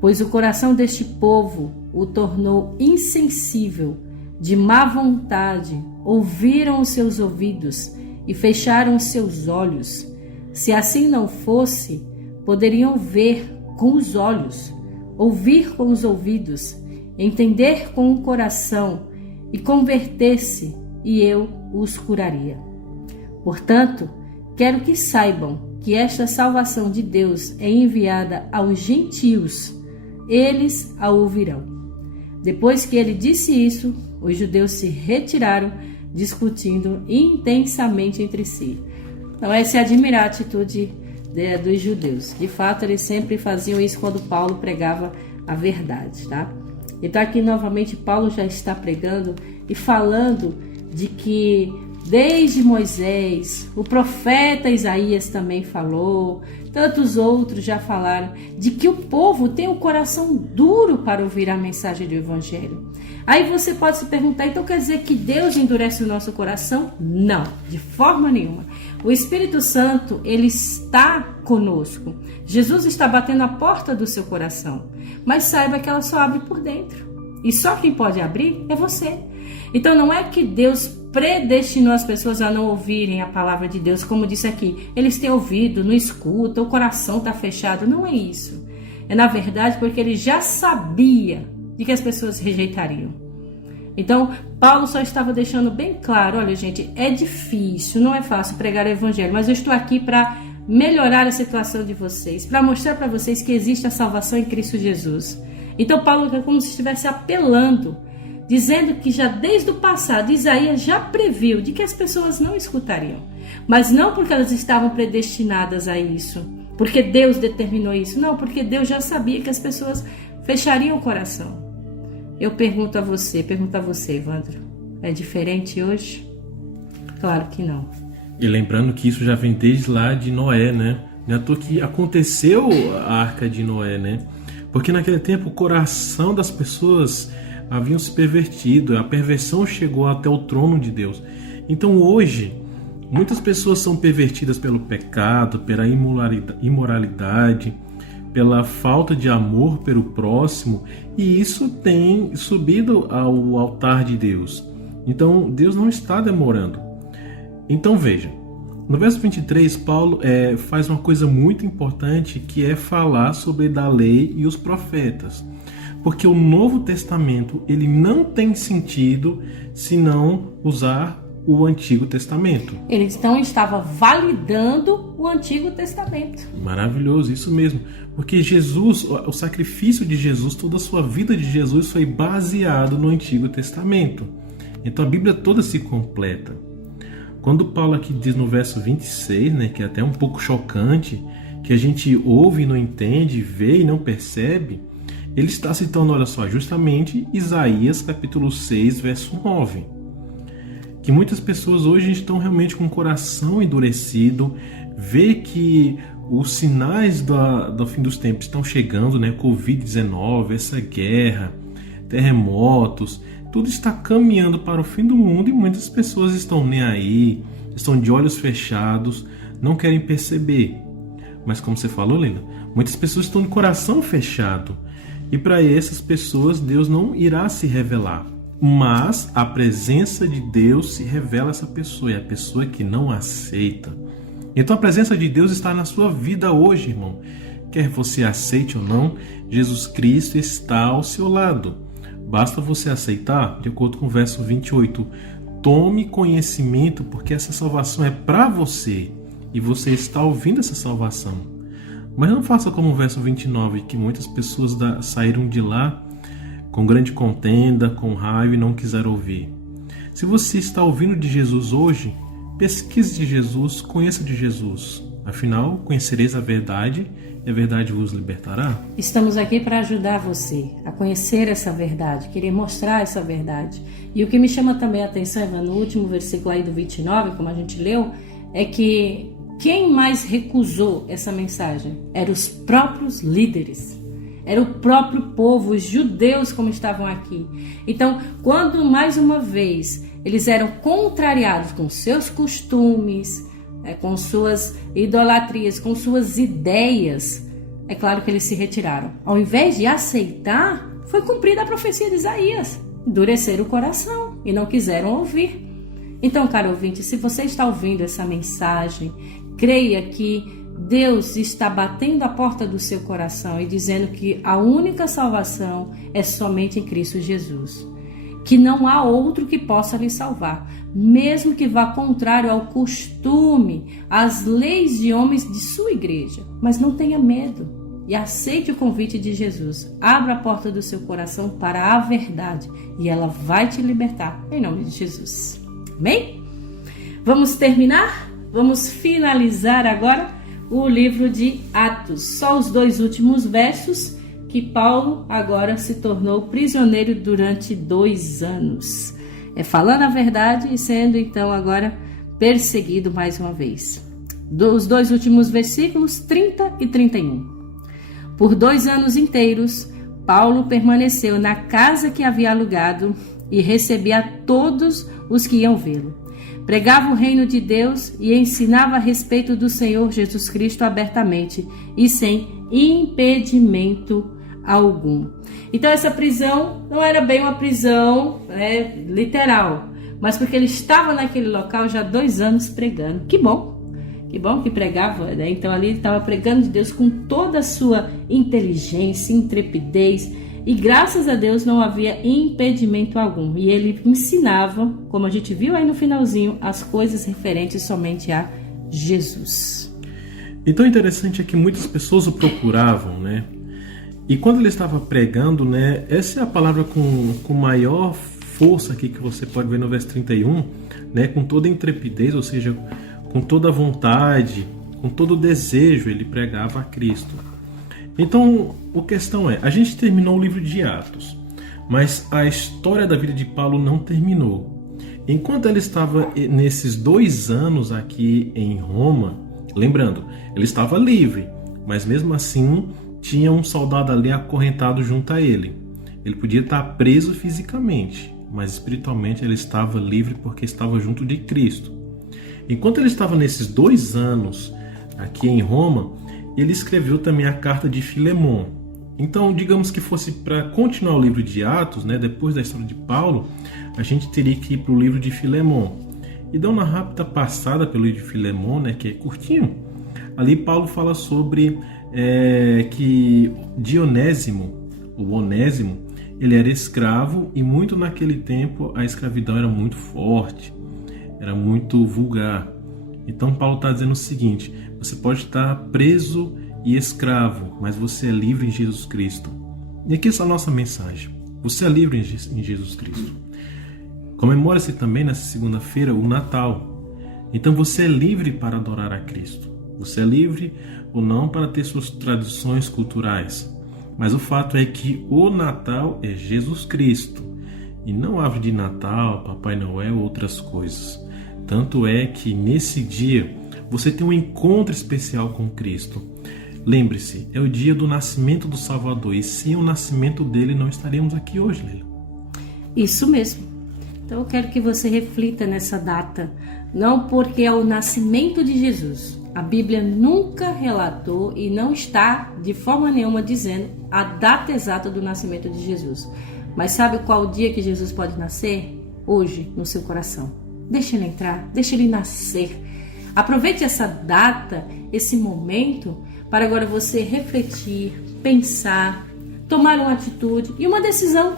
pois o coração deste povo o tornou insensível, de má vontade, ouviram os seus ouvidos e fecharam os seus olhos. Se assim não fosse, poderiam ver com os olhos, ouvir com os ouvidos, entender com o coração e converter-se, e eu os curaria. Portanto, quero que saibam que esta salvação de Deus é enviada aos gentios, eles a ouvirão. Depois que ele disse isso, os judeus se retiraram, discutindo intensamente entre si. Não é se admirar a atitude dos judeus. De fato, eles sempre faziam isso quando Paulo pregava a verdade, tá? Então aqui novamente Paulo já está pregando e falando de que desde Moisés, o profeta Isaías também falou, tantos outros já falaram, de que o povo tem um coração duro para ouvir a mensagem do Evangelho. Aí você pode se perguntar, então quer dizer que Deus endurece o nosso coração? Não, de forma nenhuma. O Espírito Santo, ele está conosco. Jesus está batendo a porta do seu coração, mas saiba que ela só abre por dentro. E só quem pode abrir é você. Então não é que Deus predestinou as pessoas a não ouvirem a palavra de Deus, como disse aqui, eles têm ouvido, não escutam, o coração está fechado. Não é isso. É na verdade porque ele já sabia de que as pessoas rejeitariam. Então Paulo só estava deixando bem claro, olha gente, é difícil, não é fácil pregar o evangelho, mas eu estou aqui para melhorar a situação de vocês, para mostrar para vocês que existe a salvação em Cristo Jesus. Então Paulo é como se estivesse apelando, dizendo que já desde o passado Isaías já previu de que as pessoas não escutariam, mas não porque elas estavam predestinadas a isso, porque Deus determinou isso, não, porque Deus já sabia que as pessoas fechariam o coração. Eu pergunto a você, Evandro, é diferente hoje? Claro que não. E lembrando que isso já vem desde lá de Noé, né? Não é à toa que aconteceu a arca de Noé, né? Porque naquele tempo o coração das pessoas haviam se pervertido, a perversão chegou até o trono de Deus. Então hoje, muitas pessoas são pervertidas pelo pecado, pela imoralidade, pela falta de amor pelo próximo, e isso tem subido ao altar de Deus. Então Deus não está demorando. Então veja, no verso 23, Paulo faz uma coisa muito importante, que é falar sobre da lei e os profetas. Porque o Novo Testamento ele não tem sentido se não usar o Antigo Testamento. Ele então estava validando o Antigo Testamento. Maravilhoso, isso mesmo. Porque Jesus, o sacrifício de Jesus, toda a sua vida de Jesus foi baseado no Antigo Testamento. Então a Bíblia toda se completa. Quando Paulo aqui diz no verso 26, né, que é até um pouco chocante, que a gente ouve e não entende, vê e não percebe, ele está citando, olha só, justamente Isaías capítulo 6, verso 9. Que muitas pessoas hoje estão realmente com o coração endurecido, vê que os sinais do fim dos tempos estão chegando, né? Covid-19, essa guerra, terremotos, tudo está caminhando para o fim do mundo e muitas pessoas estão nem aí, estão de olhos fechados, não querem perceber. Mas como você falou, Leila, muitas pessoas estão de coração fechado. E para essas pessoas Deus não irá se revelar, mas a presença de Deus se revela a essa pessoa, é a pessoa que não aceita. Então a presença de Deus está na sua vida hoje, irmão. Quer você aceite ou não, Jesus Cristo está ao seu lado. Basta você aceitar, de acordo com o verso 28. Tome conhecimento, porque essa salvação é para você e você está ouvindo essa salvação. Mas não faça como o verso 29, que muitas pessoas saíram de lá com grande contenda, com raiva e não quiseram ouvir. Se você está ouvindo de Jesus hoje, pesquise de Jesus, conheça de Jesus. Afinal, conhecereis a verdade e a verdade vos libertará. Estamos aqui para ajudar você a conhecer essa verdade, querer mostrar essa verdade. E o que me chama também a atenção, no último versículo aí do 29, como a gente leu, é que quem mais recusou essa mensagem? Eram os próprios líderes. Era o próprio povo, os judeus como estavam aqui. Então, quando mais uma vez eles eram contrariados com seus costumes, com suas idolatrias, com suas ideias, é claro que eles se retiraram. Ao invés de aceitar, foi cumprida a profecia de Isaías. Endureceram o coração e não quiseram ouvir. Então, caro ouvinte, se você está ouvindo essa mensagem, creia que Deus está batendo a porta do seu coração e dizendo que a única salvação é somente em Cristo Jesus. Que não há outro que possa lhe salvar, mesmo que vá contrário ao costume, às leis de homens de sua igreja. Mas não tenha medo e aceite o convite de Jesus. Abra a porta do seu coração para a verdade e ela vai te libertar, em nome de Jesus. Amém? Vamos terminar? Vamos finalizar agora o livro de Atos. Só os 2 últimos versos, que Paulo agora se tornou prisioneiro durante 2 anos. Falando a verdade e sendo então agora perseguido mais uma vez. Os 2 últimos versículos, 30 e 31. Por 2 anos inteiros, Paulo permaneceu na casa que havia alugado e recebia todos os que iam vê-lo. Pregava o reino de Deus e ensinava a respeito do Senhor Jesus Cristo abertamente e sem impedimento algum. Então essa prisão não era bem uma prisão literal, mas porque ele estava naquele local já 2 anos pregando. Que bom que pregava, né? Então ali ele estava pregando de Deus com toda a sua inteligência, intrepidez, e graças a Deus não havia impedimento algum. E ele ensinava, como a gente viu aí no finalzinho, as coisas referentes somente a Jesus. Então o interessante é que muitas pessoas o procuravam, né? E quando ele estava pregando, né? Essa é a palavra com maior força aqui que você pode ver no verso 31, né? Com toda intrepidez, ou seja, com toda a vontade, com todo o desejo, ele pregava a Cristo. Então, a questão é, a gente terminou o livro de Atos, mas a história da vida de Paulo não terminou. Enquanto ele estava nesses 2 anos aqui em Roma, lembrando, ele estava livre, mas mesmo assim tinha um soldado ali acorrentado junto a ele. Ele podia estar preso fisicamente, mas espiritualmente ele estava livre porque estava junto de Cristo. Enquanto ele estava nesses 2 anos aqui em Roma, ele escreveu também a carta de Filemon. Então, digamos que fosse para continuar o livro de Atos, né, depois da história de Paulo, a gente teria que ir para o livro de Filemon. E dar uma rápida passada pelo livro de Filemon, né, que é curtinho. Ali Paulo fala sobre que Dionésimo, o Onésimo, ele era escravo e muito naquele tempo a escravidão era muito forte, era muito vulgar. Então Paulo está dizendo o seguinte: você pode estar preso e escravo, mas você é livre em Jesus Cristo. E aqui está a nossa mensagem: você é livre em Jesus Cristo. Comemora-se também nessa segunda-feira o Natal. Então você é livre para adorar a Cristo. Você é livre ou não para ter suas tradições culturais. Mas o fato é que o Natal é Jesus Cristo e não árvore de Natal, Papai Noel ou outras coisas. Tanto é que nesse dia você tem um encontro especial com Cristo. Lembre-se, é o dia do nascimento do Salvador e sem o nascimento dele não estaríamos aqui hoje, Leila. Isso mesmo. Então eu quero que você reflita nessa data, não porque é o nascimento de Jesus. A Bíblia nunca relatou e não está de forma nenhuma dizendo a data exata do nascimento de Jesus. Mas sabe qual o dia que Jesus pode nascer? Hoje, no seu coração. Deixa ele entrar, deixa ele nascer. Aproveite essa data, esse momento, para agora você refletir, pensar, tomar uma atitude e uma decisão.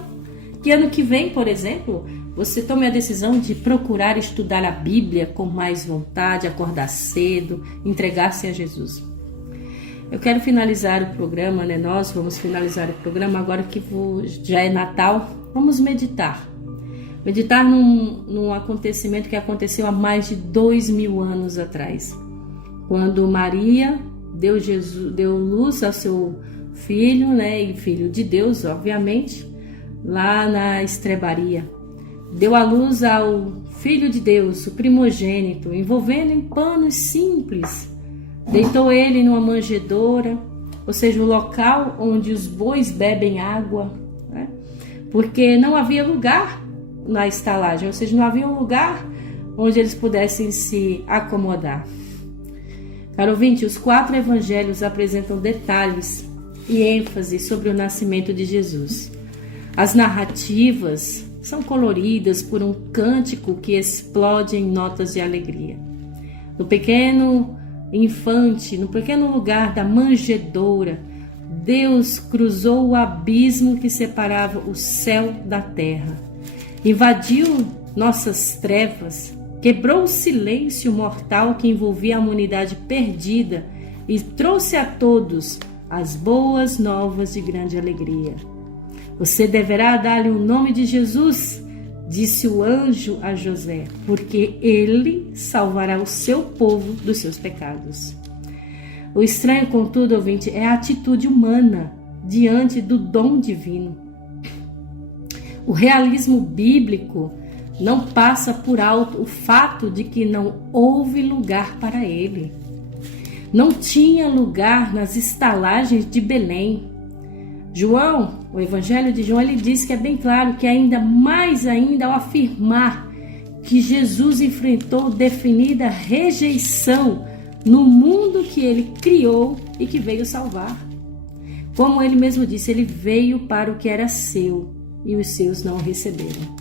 Que ano que vem, por exemplo, você tome a decisão de procurar estudar a Bíblia com mais vontade, acordar cedo, entregar-se a Jesus. Eu quero finalizar o programa, né? Nós vamos finalizar o programa agora que já é Natal. Vamos meditar. Meditar num acontecimento que aconteceu há mais de 2000 anos atrás. Quando Maria deu luz ao seu filho, né? E filho de Deus, obviamente, lá na estrebaria. Deu à luz ao Filho de Deus, o primogênito, envolvendo em panos simples. Deitou ele numa manjedoura, ou seja, o local onde os bois bebem água, né? Porque não havia lugar na estalagem, ou seja, não havia um lugar onde eles pudessem se acomodar. Caro ouvinte, os 4 evangelhos apresentam detalhes e ênfase sobre o nascimento de Jesus. As narrativas são coloridas por um cântico que explode em notas de alegria. No pequeno infante, no pequeno lugar da manjedoura, Deus cruzou o abismo que separava o céu da terra, invadiu nossas trevas, quebrou o silêncio mortal que envolvia a humanidade perdida e trouxe a todos as boas novas de grande alegria. Você deverá dar-lhe o nome de Jesus, disse o anjo a José, porque ele salvará o seu povo dos seus pecados. O estranho, contudo, ouvinte, é a atitude humana diante do dom divino. O realismo bíblico não passa por alto o fato de que não houve lugar para ele. Não tinha lugar nas estalagens de Belém. João, o Evangelho de João, ele diz que é bem claro que mais ainda ao afirmar que Jesus enfrentou definida rejeição no mundo que ele criou e que veio salvar. Como ele mesmo disse, ele veio para o que era seu e os seus não o receberam.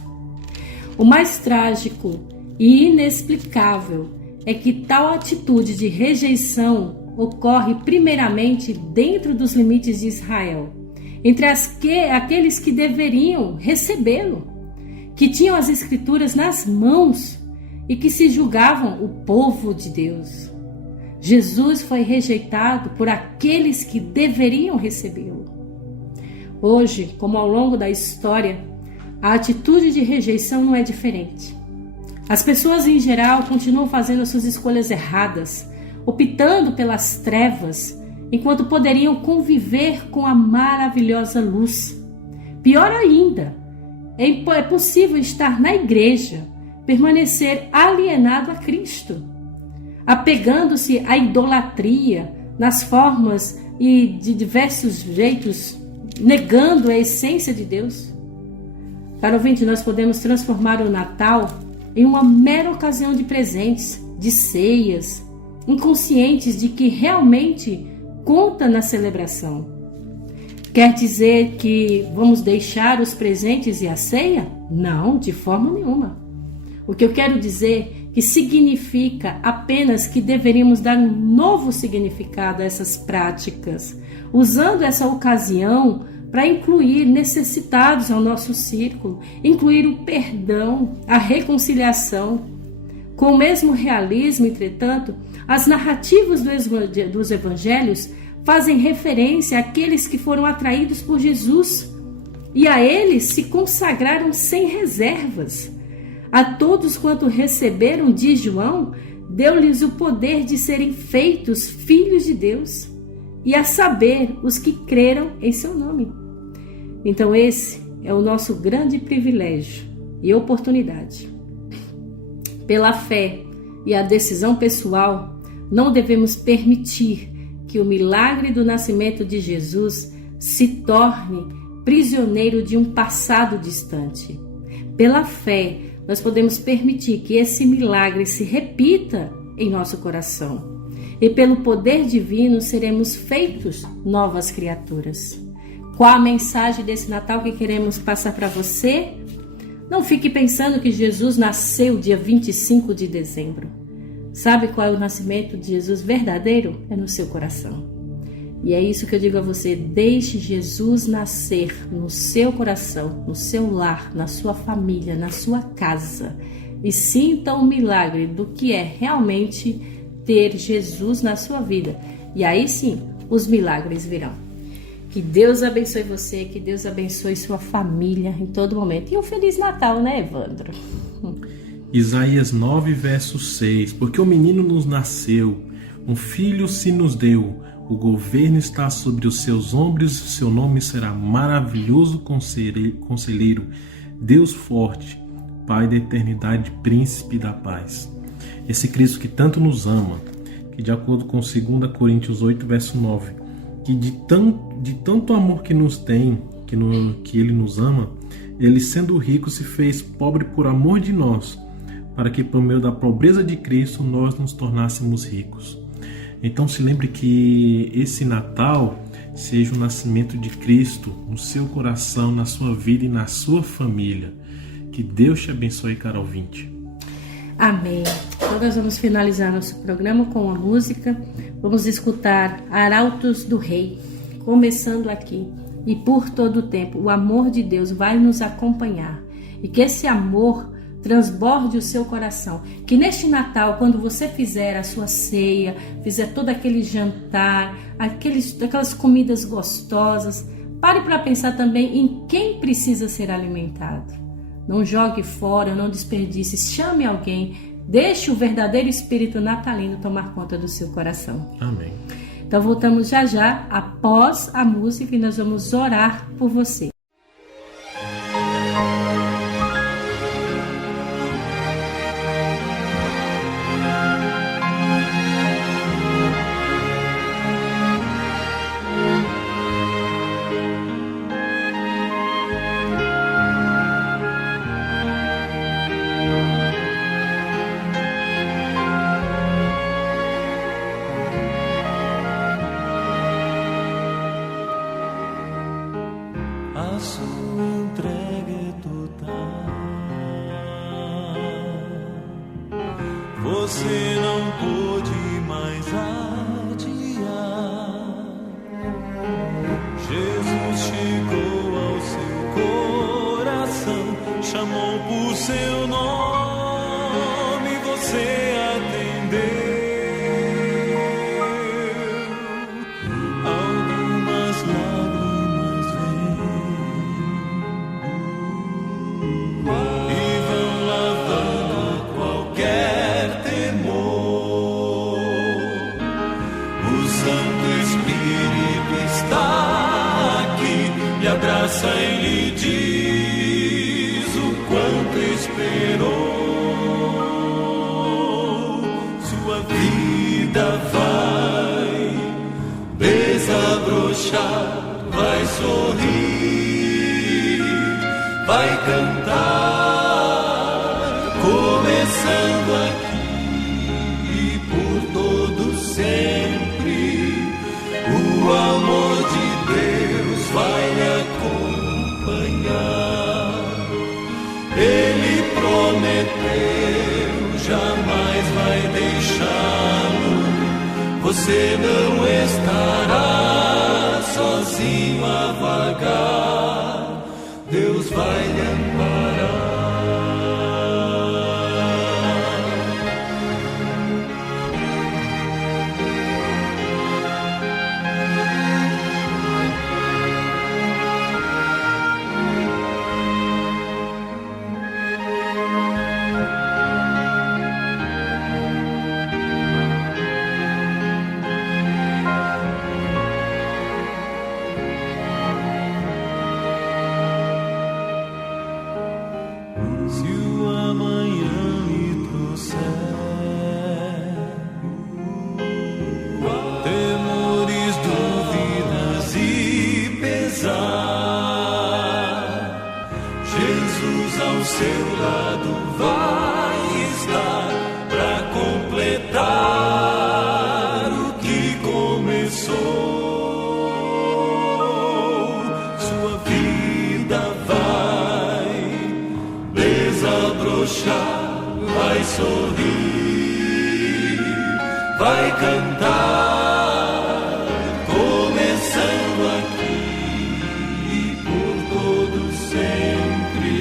O mais trágico e inexplicável é que tal atitude de rejeição ocorre primeiramente dentro dos limites de Israel, entre aqueles que deveriam recebê-lo, que tinham as Escrituras nas mãos e que se julgavam o povo de Deus. Jesus foi rejeitado por aqueles que deveriam recebê-lo. Hoje, como ao longo da história, a atitude de rejeição não é diferente. As pessoas em geral continuam fazendo suas escolhas erradas, optando pelas trevas, enquanto poderiam conviver com a maravilhosa luz. Pior ainda, é possível estar na igreja, permanecer alienado a Cristo, apegando-se à idolatria nas formas e de diversos jeitos, negando a essência de Deus. Caro ouvinte, nós podemos transformar o Natal em uma mera ocasião de presentes, de ceias, inconscientes de que realmente conta na celebração. Quer dizer que vamos deixar os presentes e a ceia? Não, de forma nenhuma. O que eu quero dizer que significa apenas que deveríamos dar um novo significado a essas práticas, usando essa ocasião para incluir necessitados ao nosso círculo, incluir o perdão, a reconciliação. Com o mesmo realismo, entretanto, as narrativas dos evangelhos fazem referência àqueles que foram atraídos por Jesus e a eles se consagraram sem reservas. A todos quanto receberam de João, deu-lhes o poder de serem feitos filhos de Deus, e a saber, os que creram em seu nome. Então esse é o nosso grande privilégio e oportunidade. Pela fé e a decisão pessoal, não devemos permitir que o milagre do nascimento de Jesus se torne prisioneiro de um passado distante. Pela fé, nós podemos permitir que esse milagre se repita em nosso coração. E pelo poder divino seremos feitos novas criaturas. Qual a mensagem desse Natal que queremos passar para você? Não fique pensando que Jesus nasceu dia 25 de dezembro. Sabe qual é o nascimento de Jesus verdadeiro? É no seu coração. E é isso que eu digo a você: deixe Jesus nascer no seu coração, no seu lar, na sua família, na sua casa. E sinta o milagre do que é realmente ter Jesus na sua vida. E aí sim, os milagres virão. Que Deus abençoe você, que Deus abençoe sua família em todo momento. E um Feliz Natal, né, Evandro? Isaías 9, verso 6. Porque o menino nos nasceu, um filho se nos deu, o governo está sobre os seus ombros, seu nome será maravilhoso conselheiro, Deus forte, Pai da eternidade, príncipe da paz. Esse Cristo que tanto nos ama, que de acordo com 2 Coríntios 8, verso 9, que de tanto amor que nos tem, que ele nos ama, ele sendo rico se fez pobre por amor de nós, para que por meio da pobreza de Cristo nós nos tornássemos ricos. Então se lembre que esse Natal seja o nascimento de Cristo no seu coração, na sua vida e na sua família. Que Deus te abençoe, caro ouvinte. Amém. Então nós vamos finalizar nosso programa com uma música. Vamos escutar Arautos do Rei, começando aqui. E por todo o tempo, o amor de Deus vai nos acompanhar. E que esse amor transborde o seu coração. Que neste Natal, quando você fizer a sua ceia, fizer todo aquele jantar, aquelas comidas gostosas, pare para pensar também em quem precisa ser alimentado. Não jogue fora, não desperdice, chame alguém, deixe o verdadeiro espírito natalino tomar conta do seu coração. Amém. Então voltamos já já, após a música, e nós vamos orar por você. A sua entrega é total. Você não pôde mais adiar. Jesus chegou ao seu coração, chamou por seu nome, você atendeu. Algumas lágrimas e vão lavando qualquer temor. O Santo Espírito está aqui, lhe abraça e lhe diz o quanto esperou. Sua vida vai desabrochar, vai sorrir, vai cantar, começando aqui e por todo sempre. O amor de Deus vai lhe acompanhar. Ele prometeu, jamais vai deixá-lo. Você não estará sozinho a vagar. Deus vai lhe amparar. Se o amanhã lhe trouxer temores, dúvidas e pesar, Jesus ao seu lado vai estar para completar o que começou. Sua vida vai desabrochar, vai sorrir, vai cantar, começando aqui e por todo sempre.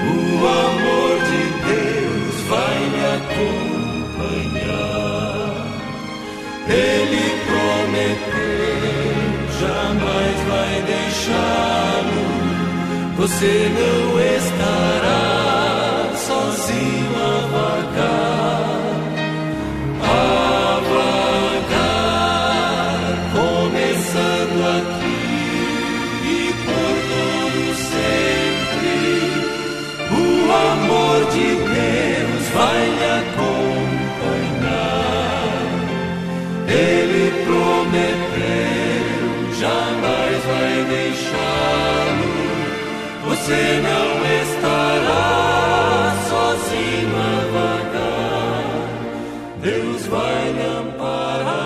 O amor de Deus vai lhe acompanhar. Ele prometeu, jamais vai deixá-lo. Você não estará sozinho a vagar, começando aqui e por todo sempre. O amor de Deus vai lhe acompanhar. Ele prometeu, jamais vai deixá-lo. Você não estará sozinho a vagar. Deus vai lhe amparar.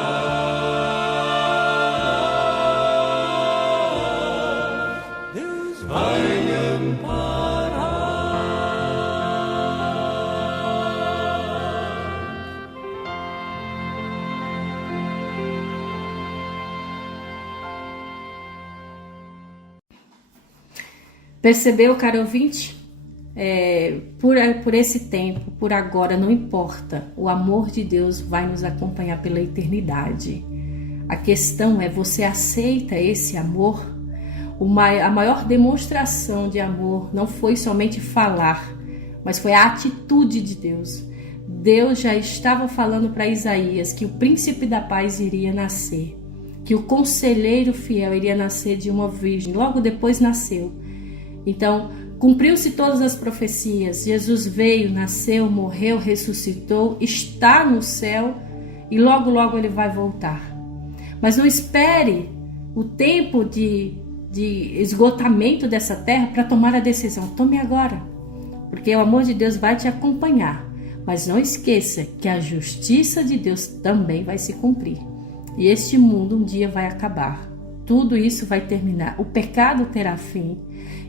Percebeu, caro ouvinte? Por esse tempo, por agora, não importa. O amor de Deus vai nos acompanhar pela eternidade. A questão é, você aceita esse amor? A maior demonstração de amor não foi somente falar, mas foi a atitude de Deus. Deus já estava falando para Isaías que o príncipe da paz iria nascer, que o conselheiro fiel iria nascer de uma virgem. Logo depois nasceu. Então, cumpriu-se todas as profecias. Jesus veio, nasceu, morreu, ressuscitou, está no céu e logo, logo ele vai voltar. Mas não espere o tempo de esgotamento dessa terra para tomar a decisão. Tome agora, porque o amor de Deus vai te acompanhar. Mas não esqueça que a justiça de Deus também vai se cumprir. E este mundo um dia vai acabar. Tudo isso vai terminar. O pecado terá fim.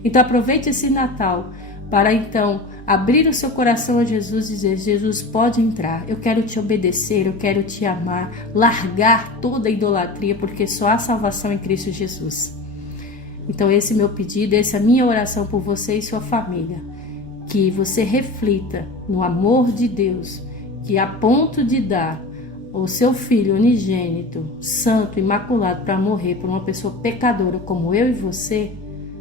Então aproveite esse Natal para então abrir o seu coração a Jesus e dizer: Jesus, pode entrar. Eu quero te obedecer, eu quero te amar. Largar toda a idolatria, porque só há salvação em Cristo Jesus. Então esse é meu pedido, essa é a minha oração por você e sua família. Que você reflita no amor de Deus, que a ponto de dar o seu filho unigênito, santo, imaculado, para morrer por uma pessoa pecadora como eu e você,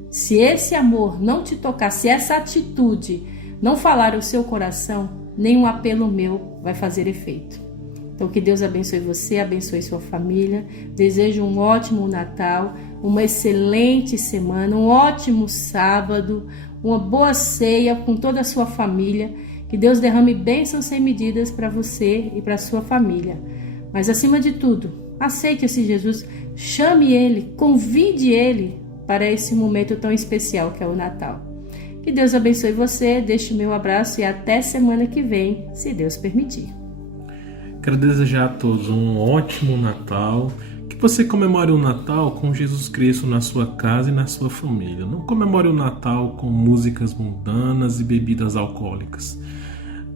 se esse amor não te tocar, se essa atitude não falar o seu coração, nenhum apelo meu vai fazer efeito. Então que Deus abençoe você, abençoe sua família. Desejo um ótimo Natal, uma excelente semana, um ótimo sábado, uma boa ceia com toda a sua família. Que Deus derrame bênçãos sem medidas para você e para a sua família. Mas acima de tudo, aceite esse Jesus, chame Ele, convide Ele para esse momento tão especial que é o Natal. Que Deus abençoe você, deixe o meu abraço e até semana que vem, se Deus permitir. Quero desejar a todos um ótimo Natal. Que você comemore o Natal com Jesus Cristo na sua casa e na sua família. Não comemore o Natal com músicas mundanas e bebidas alcoólicas.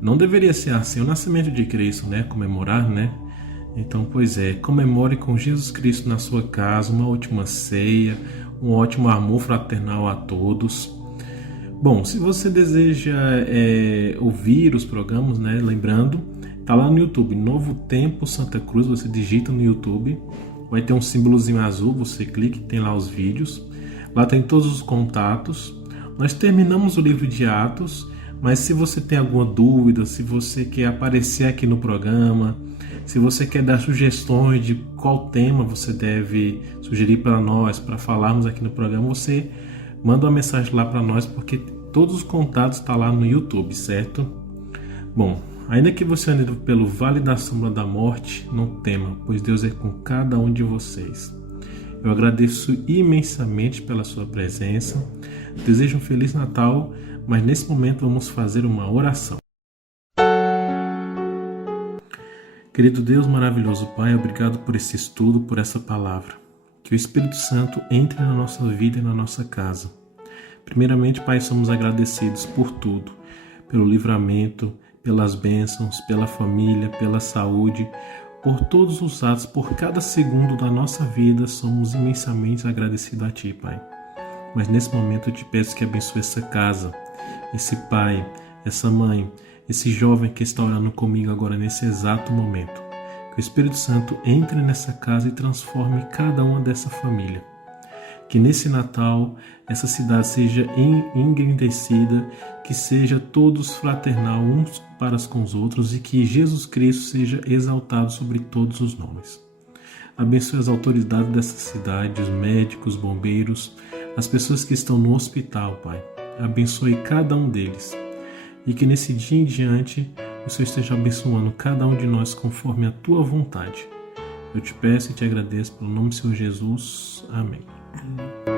Não deveria ser assim, o nascimento de Cristo, né? Comemorar, né? Então, comemore com Jesus Cristo na sua casa, uma ótima ceia, um ótimo amor fraternal a todos. Bom, se você deseja ouvir os programas, né? Lembrando, tá lá no YouTube, Novo Tempo Santa Cruz, você digita no YouTube, vai ter um símbolozinho azul, você clica e tem lá os vídeos. Lá tem todos os contatos. Nós terminamos o livro de Atos. Mas se você tem alguma dúvida, se você quer aparecer aqui no programa, se você quer dar sugestões de qual tema você deve sugerir para nós, para falarmos aqui no programa, você manda uma mensagem lá para nós, porque todos os contatos estão lá no YouTube, certo? Bom, ainda que você ande pelo vale da sombra da morte, não tema, pois Deus é com cada um de vocês. Eu agradeço imensamente pela sua presença, desejo um Feliz Natal, mas nesse momento vamos fazer uma oração. Querido Deus, maravilhoso Pai, obrigado por esse estudo, por essa palavra. Que o Espírito Santo entre na nossa vida e na nossa casa. Primeiramente, Pai, somos agradecidos por tudo, pelo livramento, pelas bênçãos, pela família, pela saúde, por todos os atos, por cada segundo da nossa vida, somos imensamente agradecidos a Ti, Pai. Mas nesse momento eu te peço que abençoe essa casa, esse pai, essa mãe, esse jovem que está orando comigo agora nesse exato momento. Que o Espírito Santo entre nessa casa e transforme cada uma dessa família. Que nesse Natal essa cidade seja engrandecida, que seja todos fraternal uns para com os outros e que Jesus Cristo seja exaltado sobre todos os nomes. Abençoe as autoridades dessa cidade, os médicos, os bombeiros, as pessoas que estão no hospital, Pai. Abençoe cada um deles. E que nesse dia em diante o Senhor esteja abençoando cada um de nós conforme a Tua vontade. Eu te peço e te agradeço pelo nome do Senhor Jesus. Amém. Amém.